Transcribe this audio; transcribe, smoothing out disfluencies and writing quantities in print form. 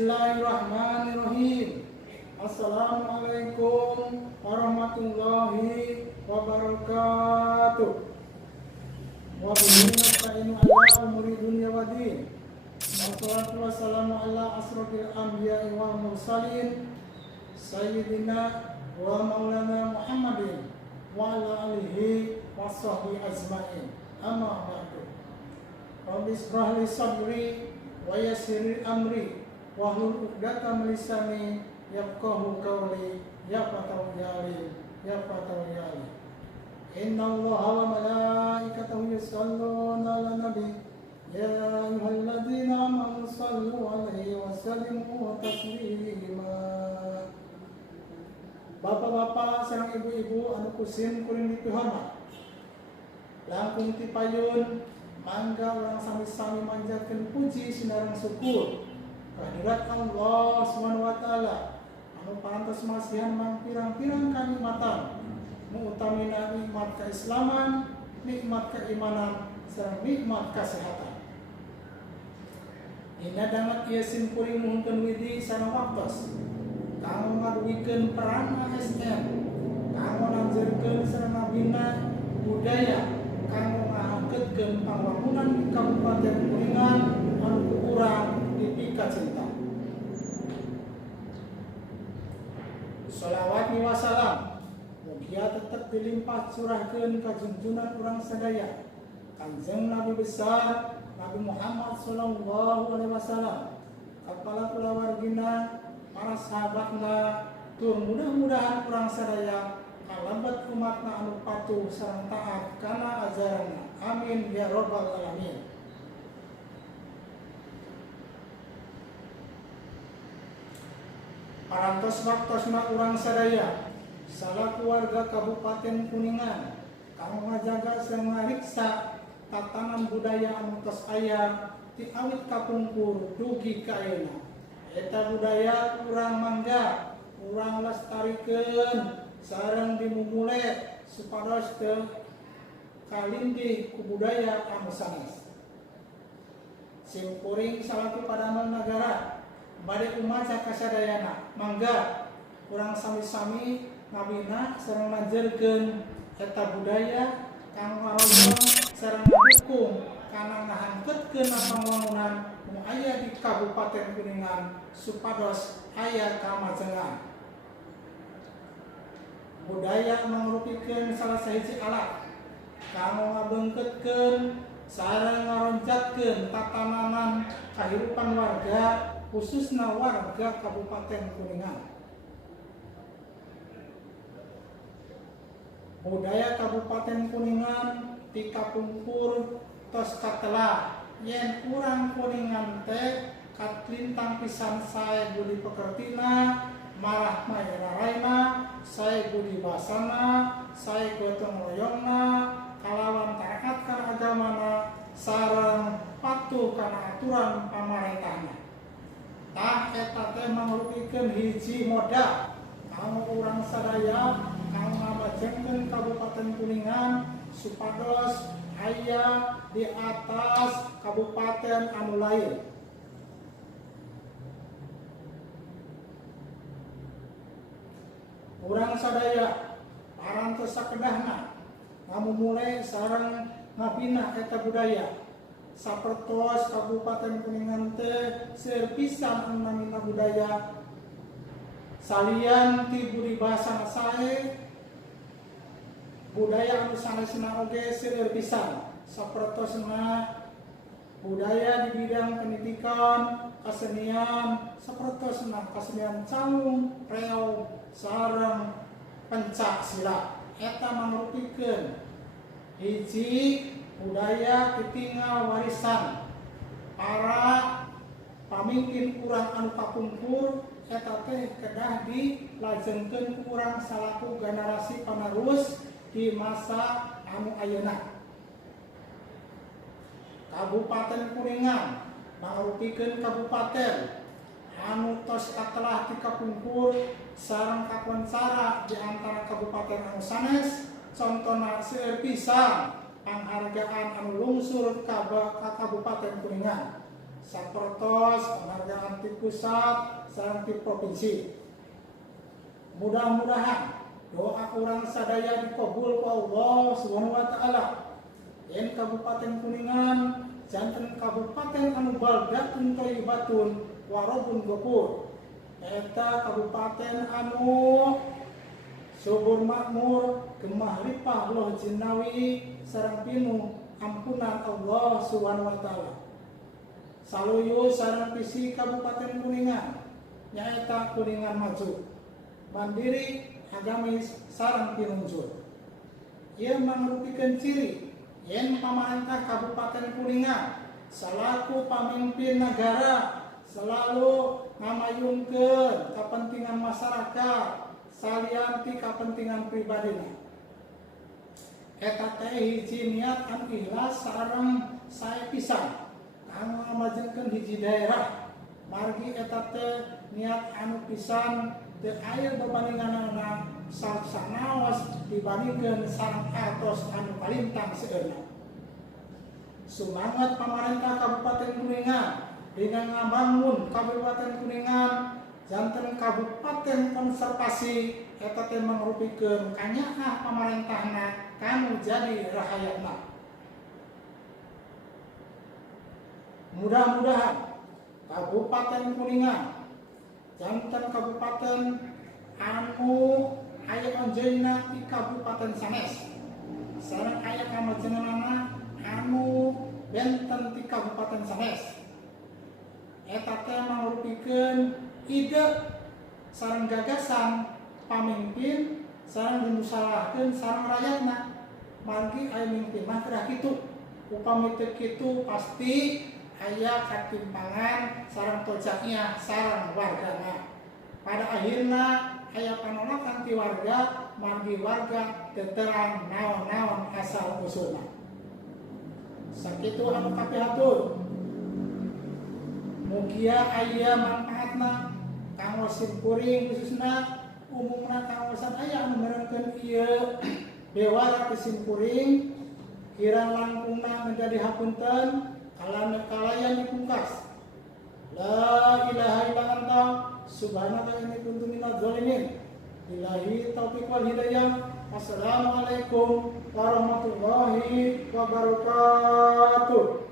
Bismillahirrahmanirrahim. Assalamualaikum warahmatullahi wabarakatuh. Wa bihi nasta'inu ala umuri dunya wa din. Wassalatu wassalamu ala asrofil anbiya'i wal mursalin Sayyidina wa maulana Muhammadin wa ala alihi wa sahbihi ajma'in. Amma ba'du. Rabbi ishrah li sadri wa yassir li amri wahlul 'uqdatam min lisani yafqahu qawli. Ya Fatah ya Inna Allaha wa malaikatahu yusholluna 'alan nabi ya ayyuhalladzina amanu shallu 'alaihi wa sallimu taslima. Bapak-bapak sareng ibu-ibu anu kusim kuring dipihormat, langkung ti payun mangga urang sami-sami manjatkeun puji sinareng syukur kehadirat Allah Subhanahu wa taala anu pantos masihan mang pirang-pirang kanikmatan nu utamina nikmat keislaman, nikmat keimanan, sareng nikmat kesehatan. Ina dangat ieu sim kuring nuhunkeun widi sareng waktos kanggo ngaduwikeun peran ASN, kanggo nanjeurkeun sareng ngabina budaya, kanggo ngahangkeutkeun pambangunan di Kabupaten Kuningan anu kurang dipika cinta. Shalawat wa salam mugia tetep dilimpah curahkeun ka junjungan urang sadaya Kanjeng Nabi besar Nabi Muhammad sallallahu alaihi wasallam, kepala kulawargina, para sahabatna, tur mudah-mudahan urang sadaya kalebet umatna anu patuh sareng taat kana ajaranna. Amin ya rabbal alamin. Parantos waktosna urang sadaya salaku warga Kabupaten Kuningan kanggo ngajaga sareng ngariksa tatanan budaya anu tos aya ti awit kapungkur dugi ka ayeuna. Eta budaya urang mangga urang lestarikeun sareng dimumule supados teu kalindih ku budaya anu sanes. Sim kuring salaku padanan nagara bade umaca kasadayana mangga urang sami-sami ngabina sareng manjeurkeun eta budaya kang ngaronjong sareng ngdukung kana ngahangkeutkeun pambangunan nu aya di Kabupaten Kuningan supados aya kamajengan. Budaya mangrupikeun salah sahiji alat kanggo ngabeungkeutkeun sareng ngaroncatkeun tatananan kahirupan warga, khususna warga Kabupaten Kuningan. Budaya Kabupaten Kuningan ti kapungkur tos katelah yen urang Kuningan teh katlintang pisan sae budi pekertina, malah maeraraina, sae budi basana, sae gotong royongna, kalawan taat kana agamana, sareng patuh kana aturan pamarentahna. Tah eta teh mangrupikeun hiji modal kanggo urang sadaya kanggo ngabajengkeun Kabupaten Kuningan supados aya di atas kabupaten anu lain. Urang sadaya parantos sakedahna ngamumule sareng ngabina eta budaya sapertos Kabupaten Kuningan teh seueur pisan anu namina budaya salian ti budi basana sae budaya anu sanesna oge seueur pisan sapertosna budaya di bidang pendidikan, kesenian, sapertosna kesenian calung, reog, sareng pencak silat. Eta mangrupikeun hiji budaya titinggal warisan para pamimpin urang anu kapungkur. Eta teh kedah dilajengkeun ku urang salaku generasi panerus di masa anu ayeuna. Kabupaten Kuningan mangrupikeun kabupaten anu tos katelah ti kapungkur sareng kakoncara di antara kabupaten anu sanes. Contona seueur pisan panghargaan anu lungsur ka Kabupaten Kuningan. sapertos penghargaan ti pusat sareng ti provinsi. Mudah-mudahan doa urang sadaya dikabul ku Allah Subhanahu wa taala. Yen Kabupaten Kuningan janten kabupaten anu baldatun thayyibatun warabun ghafur. Eta kabupaten anu subur makmur gemah lipah loh jinnawi sareng pinuh ampunan Allah Subhanahu wa taala. Saluyu sareng visi Kabupaten Kuningan nyaeta Kuningan maju, mandiri, agamis sareng pinunjul. Ieu mangrupikeun ciri yen pamarentah Kabupaten Kuningan salaku pamimpin negara selalu ngamayungkeun kepentingan masyarakat salian ti kepentingan pribadina. Eta teh hiji niat anu ikhlas sareng sae pisan kanggo ngamajengkeun hiji daerah. Margi eta teh niat anu pisan teu aya babandinganna sanaos dibandingkeun sareng atos anu palintang seueurna. Sumanget pamarentah Kabupaten Kuningan dina ngabangun Kabupaten Kuningan janten kabupaten konservasi eta teh mangrupikeun kanyaha pamarentahna kanu jadi rahayatna. Mudah-mudahan Kabupaten Kuningan janten kabupaten anu aya onjeunna ti kabupaten sanes sareng aya kamajenganna anu benten ti kabupaten sanes. Eta teh mangrupikeun ide sareng gagasan pamimpin sareng dimusalahkeun sareng rakyatna. Margi aya mimpi mah teh kitu. Upami teu kitu pasti aya katimpangan sareng tojaknya sareng wargana. Pada akhirna aya panolakan ti warga, margi warga teu terang naon-naon asal usulna. Sakitu anu kapihatur. Mugia aya manfaatna kanggo simkuring khususna umumna kawasan aya anu merengkeun ieu bewara ti simkuring kirang langkungna menjadi hapunten kalayan dipungkas. La ilaha illa anta subhanaka inni kuntu minadz zalimin. Billahi taufiq wal hidayah. Wassalamualaikum warahmatullahi wabarakatuh.